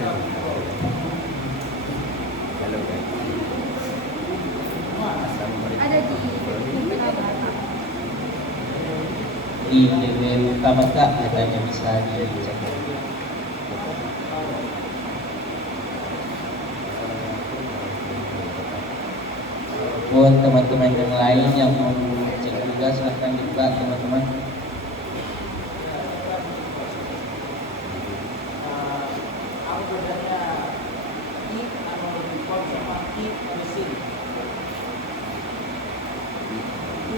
Ada di level utama kak katanya bisa dicek. Buat teman-teman yang lain yang mau cek juga silahkan dibuka teman-teman.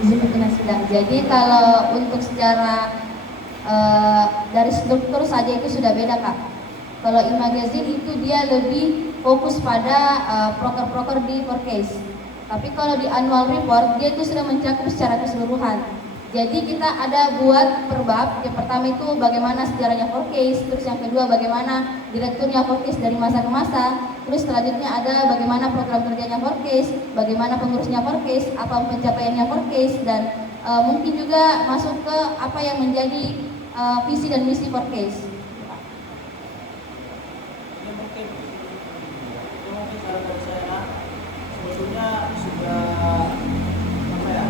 izin berkenan. Jadi kalau untuk secara dari struktur saja itu sudah beda kak. Kalau e-magazine itu dia lebih fokus pada proker-proker di forecast. Tapi kalau di annual report dia itu sudah mencakup secara keseluruhan. Jadi kita ada buat per bab. Yang pertama itu bagaimana sejarahnya forecast, terus yang kedua bagaimana direkturnya forecast dari masa ke masa, terus selanjutnya ada bagaimana program kerjanya forecast, bagaimana pengurusnya forecast, apa pencapaiannya forecast, dan mungkin juga masuk ke apa yang menjadi visi dan misi forecast. Sebetulnya sudah apa ya,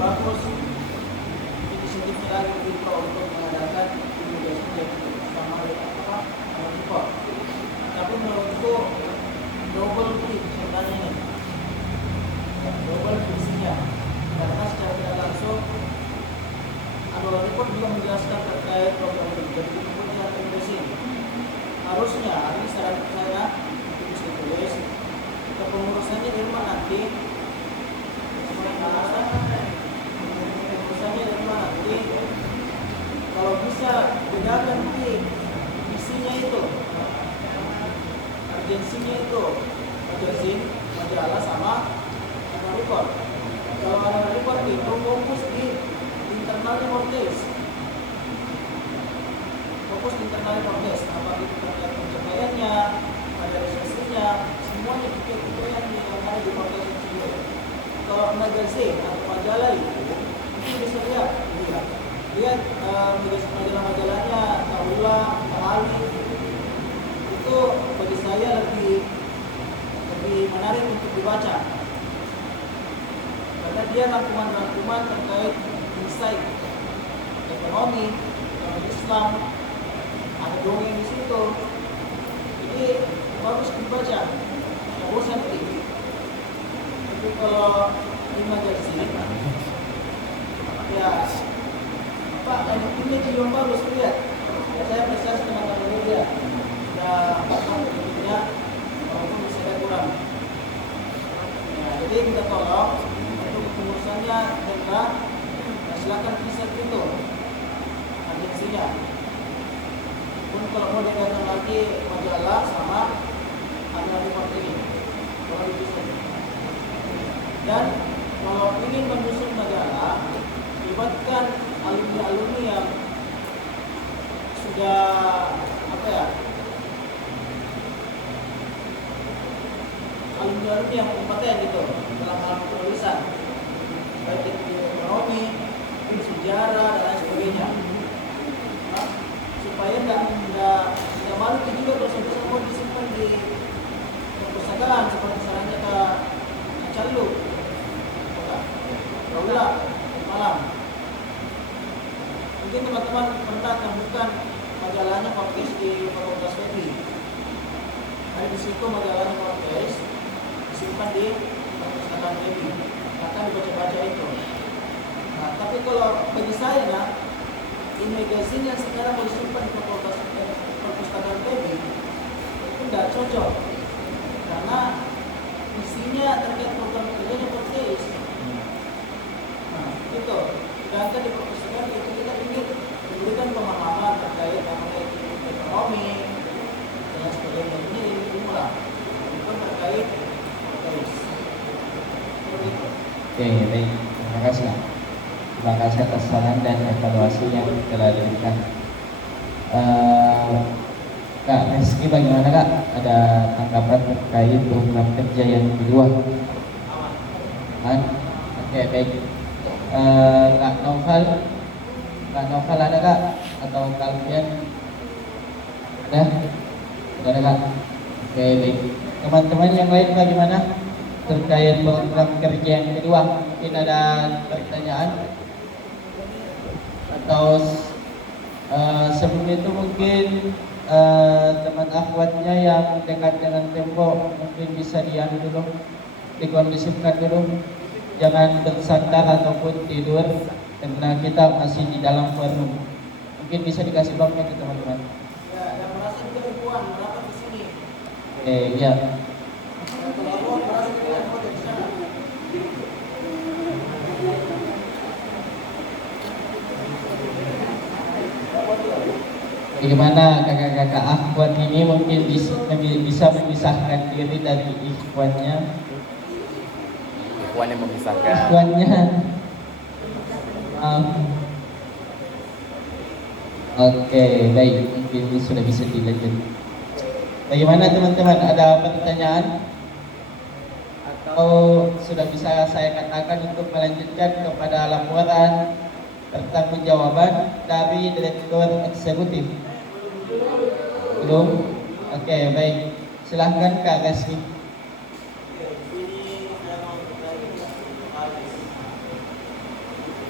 bagus inisiatifnya dari Wipro untuk mengadakan investigasi sama apa Wipro. Tapi menurutku double click sebenarnya ini, double visinya, karena secara tidak langsung annual report juga menjelaskan terkait program kerja di kementerian investigasi. Harusnya ini saran saya untuk bisa ditulis. Kepengurusannya dari mana nanti? Pengurusannya dari mana nanti? Kalau bisa bedakan nanti visinya itu, urgensinya itu, urgensi majalah sama annual report. Kalau annual report itu fokus di internal forecast, fokus di internal forecast, apa itu terkait pencapaiannya, ada resursenya. Semuanya itu yang ada di forecast itu. Kalau magazine atau majalah itu bisa lihat majalah-majalahnya, Taula, Tahali itu bagi saya lebih menarik untuk dibaca karena dia rangkuman terkait insight ekonomi, Islam, ada dongeng di situ. Jadi bagus dibaca. Bosan ini. Tapi kalau di magazine ya Pak, ini video bagus lihat. Saya apresiasi teman-teman media. Ya, apa-apa walaupun bisa ada kurang. Ya, jadi kita tolong untuk pengurusannya kita silakan bisa itu agensinya. Pun kalau mau diganti lagi majalah sama annual report ini. Dan kalau ingin menyusun majalah, libatkan alumni-alumni yang sudah apa ya, alumni-alumni yang kompeten gitu dalam hal penulisan, baik itu ekonomi, sejarah dan lain sebagainya. Nah, supaya tidak malu juga kalau semua disimpan di perpustakaan seperti sarannya ke Calu, Taula, Malam. Mungkin teman-teman pernah temukan majalahnya Forecast di Fakultas Teknik. Ada di situ majalahnya Forecast disimpan di perpustakaan Teknik. Akan dibaca-baca itu. Nah, tapi kalau bagi saya ya, e-magazine yang sekarang disimpan di perpustakaan Teknik itu tidak cocok. Karena isinya terkait program kerjanya forecast. Nah, itu. Sedangkan di perpustakaan itu kita ingin memberikan pemahaman terkait ekonomi dan sebagainya. Ini dimulai. Itu terkait forecast. Oke, baik. Terima kasih. Terima kasih atas saran dan evaluasi yang telah diberikan. Kak Rizky, bagaimana Kak? Ada tanggapan terkait program kerja yang di luar? Oke, baik. Kak Novel ada Kak? Atau kalian ada? Sudah ada, Kak? Oke, baik. Teman-teman yang lain bagaimana terkait program kerja yang kedua? Mungkin ada pertanyaan atau sebelum itu mungkin teman akhwatnya yang dekat dengan tembok mungkin bisa diam dulu, dikondisifkan dulu, jangan bersandar ataupun tidur karena kita masih di dalam forum. Mungkin bisa dikasih bloknya ke teman-teman. Ya, yang merasa juga ribuan, berapa di sini? Ya. Yang terlalu merasa juga yang di sana. Bagaimana kakak-kakak akhwat ini mungkin bisa memisahkan diri dari ikhwannya? Ikhwan yang memisahkan. Ikhwannya. Oke, baik. Mungkin ini sudah bisa dilanjut. Bagaimana teman-teman? Ada pertanyaan? Atau sudah bisa saya katakan untuk melanjutkan kepada laporan pertanggungjawaban dari Direktur Eksekutif? Belum? Oke, baik. Silahkan Kak Reski. Ini saya mau bertanya soal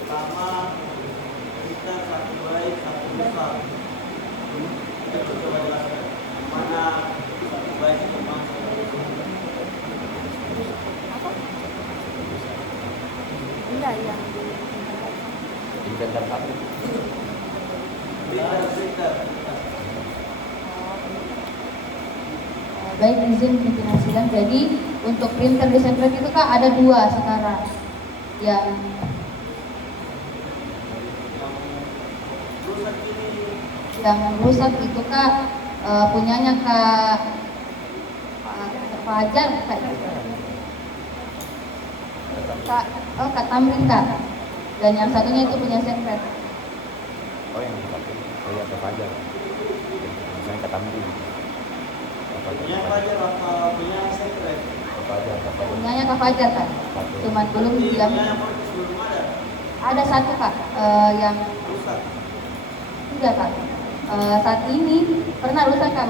pertama kita satu baik satu besar. Kita coba jelaskan mana satu baik satu bangsa. Enggak yang Inventar satu. Kita baik, izin pimpinan sidang. Jadi untuk printer desain itu Kak ada 2 sekarang. Yang rusak ini rusak itu Kak punyanya Kak Fajar Kak Tamrin Kak. Dan yang satunya itu punya sekret. Oh yang satu. Oh iya apa aja. Misalnya kata Tamrin. punya pelajar apa punya sekret? Apa aja. Punyanya Kak Fajar Kak. Cuman belum Jadi diam. punya podcast belum ada. Ada satu Kak yang Rusak. tidak Kak. Saat ini pernah rusak Kak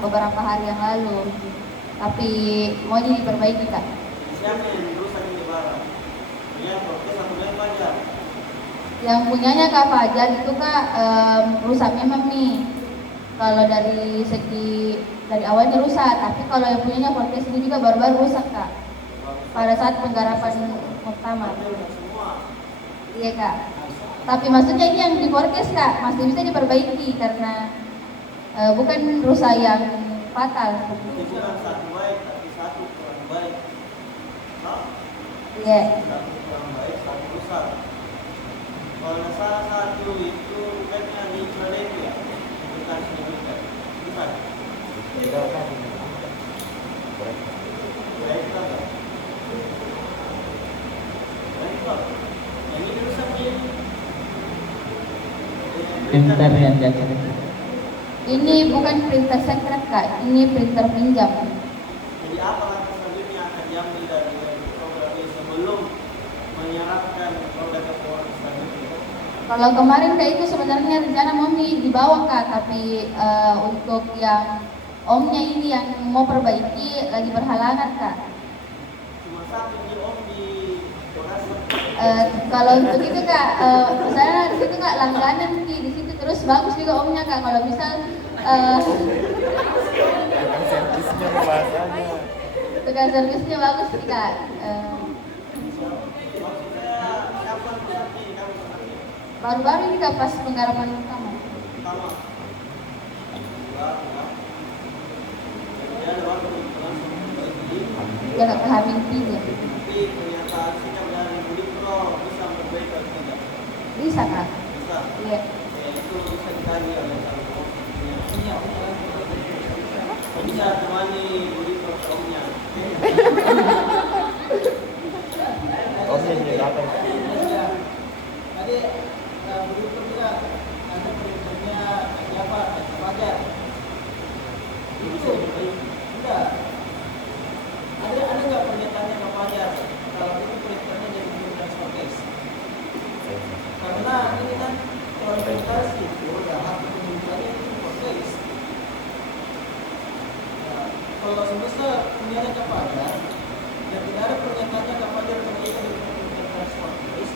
beberapa hari yang lalu. Tapi mau diperbaiki Kak. Siapa yang rusak ini barang? Punya podcast atau punya pelajar? Yang punyanya Kak Fajar itu Kak rusak memang nih. Kalau dari segi dari awalnya rusak, tapi kalau yang punyanya podcast ini juga baru-baru rusak Kak. Pada saat penggarapan muktamar. Semua. Iya Kak. Tapi maksudnya ini yang di podcast Kak masih bisa diperbaiki karena bukan rusak yang fatal. Itu bukan satu baik tapi satu kurang baik. Nah, Iya. satu kurang baik satu rusak. Kalau salah satu itu kayaknya di Indonesia ya, bukan Indonesia, bukan. Tidak kan. Baik tak? Baik tak? Yang ini rusak ini. Pintar yang jatuh. Ini bukan printer sekret Kak, ini printer pinjam. Jadi apa langkah selanjutnya yang akan diambil dari program ini sebelum menyerahkan produk ke Polres selanjutnya? Kalau kemarin Kak itu sebenarnya rencana mau dibawa Kak, tapi untuk yang omnya ini yang mau perbaiki lagi berhalangan Kak. Cuma satu di Om di Polres. Kalau untuk itu Kak, saya di situ Kak langganan di situ terus bagus juga omnya Kak. Kalau misal Servisnya bahasanya. tukang servisnya bagus sih Kak. Maksudnya kapan berarti kamu berarti Baru-baru ini Kak pas penggarapan pertama. pertama. Ya ada waktu langsung pergi. Ya Kak Hamil 3. Tapi pernyataan sikap dari Budi Pro bisa memperbaiki atau tidak? Bisa Kak. Bisa. Iya. Ya, itu bisa dikaji oleh salah satu punya. Bisa temani Budi Pro omnya. Oh iya datang. Tadi Budi Pro juga ada perintahnya siapa? Fajar. Bisa diperbaiki? Enggak. Ada nggak pernyataannya Pak Fajar? Kalau itu perintahnya jadi prioritas podcast. Karena ini kan kualifikasi itu ya hak pemilikannya itu podcast. kalau semisal punyanya kepada dan tidak ada pernyataannya kepada yang berkaitan dengan transport case,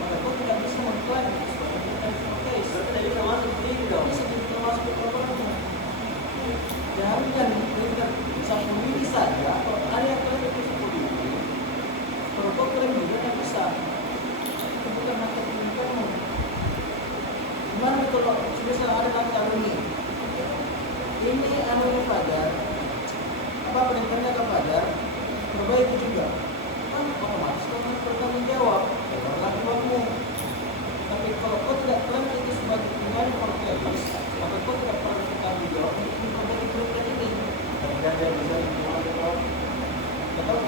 maka kau tidak bisa mengklaim sebagai transport case. Jadi termasuk ini dong. Bisa termasuk programnya. Jangan bisa memilih saja. Kalau ada yang kalian bisa memilih, kalau kau kalian juga tidak bisa. Itu bukan hak kepemilikanmu. Gimana kalau semisal ada dalam ini? Ini anunya Fajar, apa perintahnya kepada perbaiki juga. Kan otomatis kamu bertanggung jawab, berlaku kamu. Tapi kalau kau tidak pernah itu sebagai penggali portelis, maka kau tidak pernah bertanggung jawab untuk memperbaiki perintah ini. Dan dia bisa menjawab. Betul?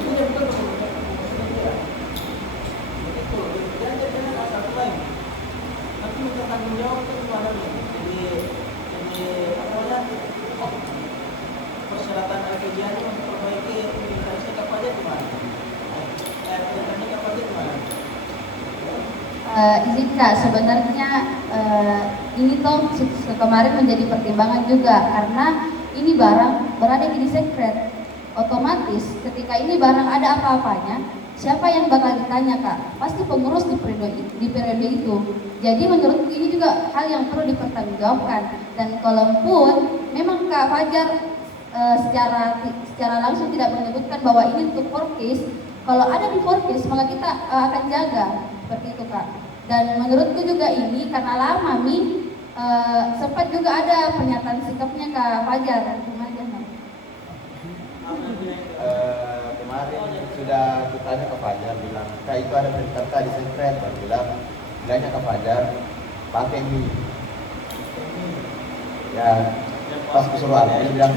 Itu yang betul betul. Begitu. Jangan dengan asal klaim. Nanti minta tanggung jawab itu kepada jadi apa namanya persyaratan LPG untuk memperbaiki implementasi kapalnya gimana? Implementasi kapalnya gimana? Izin Kak, sebenarnya ini toh kemarin menjadi pertimbangan juga karena ini barang berada di sekret. Otomatis ketika ini barang ada apa-apanya, siapa yang bakal ditanya Kak? Pasti pengurus di periode itu. Jadi menurut ini juga hal yang perlu dipertanggungjawabkan. Dan kalaupun memang Kak Fajar secara langsung tidak menyebutkan bahwa ini untuk forecast, kalau ada di forecast maka kita akan jaga seperti itu Kak. Dan menurutku juga ini karena lama sempat juga ada pernyataan sikapnya Kak Fajar. Kemarin sudah kutanya ke Fajar, bilang Kak itu ada perintah tadi sekret, dan bilangnya ke Fajar pakai ini. Ya pas kesuruhan dia bilang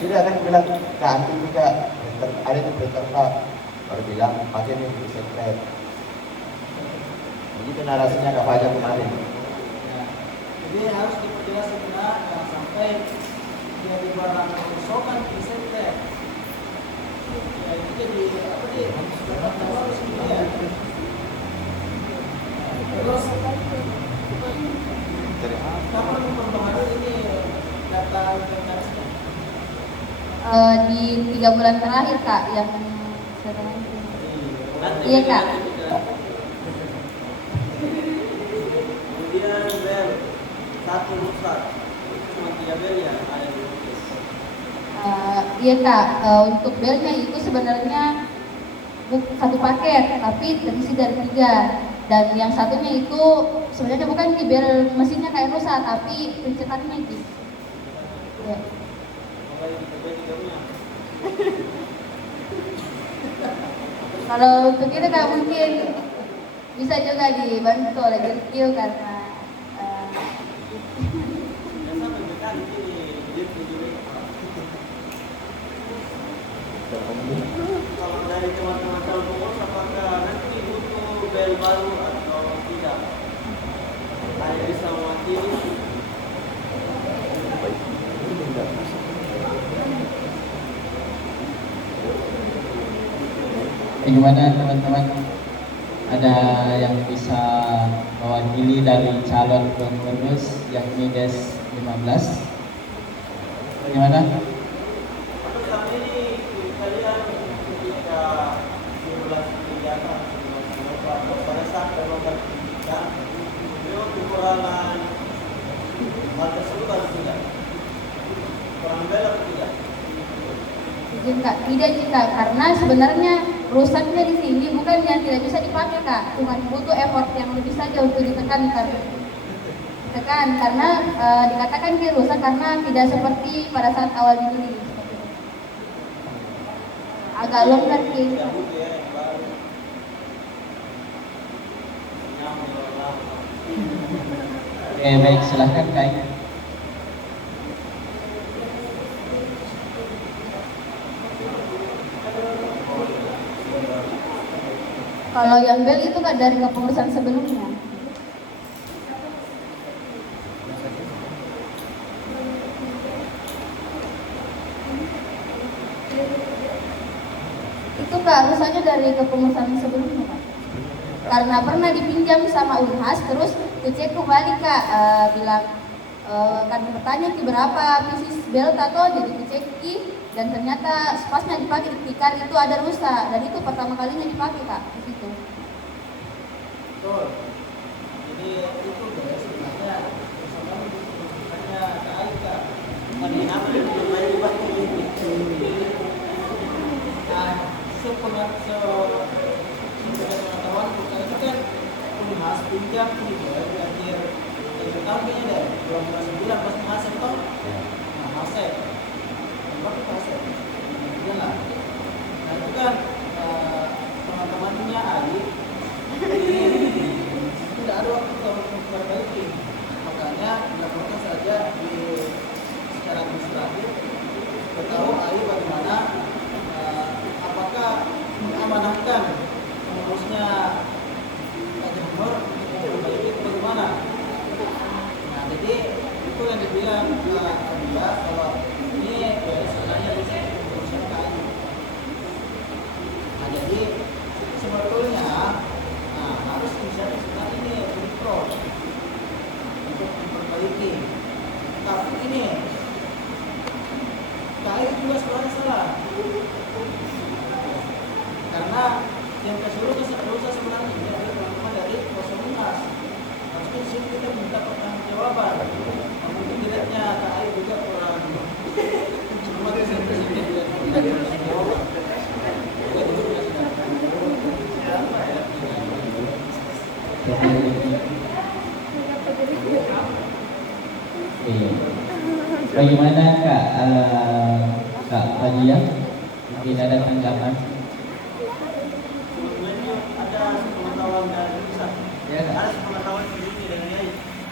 tidak, kan bilang Kak antum juga ada itu perintah Kak, baru bilang pakai ini di sekret. Begitu narasinya Kak Fajar kemarin. Jadi harus diperjelas benar dan sampai dia di barang kerusakan di sekret. Ya itu jadi apa nih? Dapat harus ya. Terus kapan mempengaruhi ini data organisasi? Di 3 bulan terakhir Kak yang sekarang itu. Iya Kak. Kemudian bel satu rusak cuma 3 bel ya ada di lukis. Iya Kak, untuk belnya itu sebenarnya satu paket tapi terisi dari 3. Dan yang satunya itu sebenarnya bukan di bel mesinnya kayak rusak tapi pencetannya itu. Ya. Kalau untuk itu Kak mungkin bisa juga dibantu oleh Birkil karena Kalau dari teman-teman pengurus apakah nanti butuh bel baru atau tidak? Ada bisa mewakili. Bagaimana teman-teman? Ada yang bisa mewakili dari calon pengurus yang Des 15? Bagaimana? Untuk saat ini kalian ketika simulasi kegiatan pada saat melakukan pendidikan, beliau kekurangan hal tersebut atau tidak? Kurang bel atau tidak? izin Kak, tidak sih Kak, karena sebenarnya rusaknya di sini bukan yang tidak bisa dipakai Kak, cuma butuh effort yang lebih saja untuk ditekan karena dikatakan dia rusak karena tidak seperti pada saat awal dibeli. Agak longgar sih. Tidak butuh ya yang baru. Nyaman lama. Oke, baik, silahkan Kak. Kalau yang bel itu Kak dari kepengurusan sebelumnya. Itu Kak rusaknya dari kepengurusan sebelumnya Kak. Karena pernah dipinjam sama Unhas, terus dicek kembali Kak, bilang kan bertanya berapa belt atau jadi diceki dan ternyata spasnya dipakai di tikar itu ada rusak dan itu pertama kalinya dipakai kak di situ. Betul. Jadi itu guys sebenarnya bersama hanya Aika. Tadi apa yang dimain waktu ini? Nah, sepengetahuan kita itu kan kuliah pinjam di akhir tahun kayaknya deh 2009 pas hasil toh. Nah hasil, berapa itu hasil? Iya lah. Nah itu kan teman-temannya Ali tidak ada waktu untuk memperbaiki, makanya dilakukan saja di secara administratif. Tahu Ali bagaimana apakah mengamanahkan pengurusnya Pak Jamur untuk memperbaiki itu bagaimana? Nah jadi itu yang dibilang dia bahwa ini sebenarnya bisa urusan KAI. Nah jadi sebetulnya harus misalnya sekarang ini mikro untuk memperbaiki. Tapi ini KAI juga sebenarnya salah. Karena yang keseluruhan sebenarnya ini adalah teman-teman dari Komunitas. Harusnya di sini kita minta pertanggungjawaban. Mungkin tidaknya KAI juga kurang cuma kesini tidak jawab. Juga dulunya Bagaimana Kak Fadiyah? Mungkin ada tanggapan?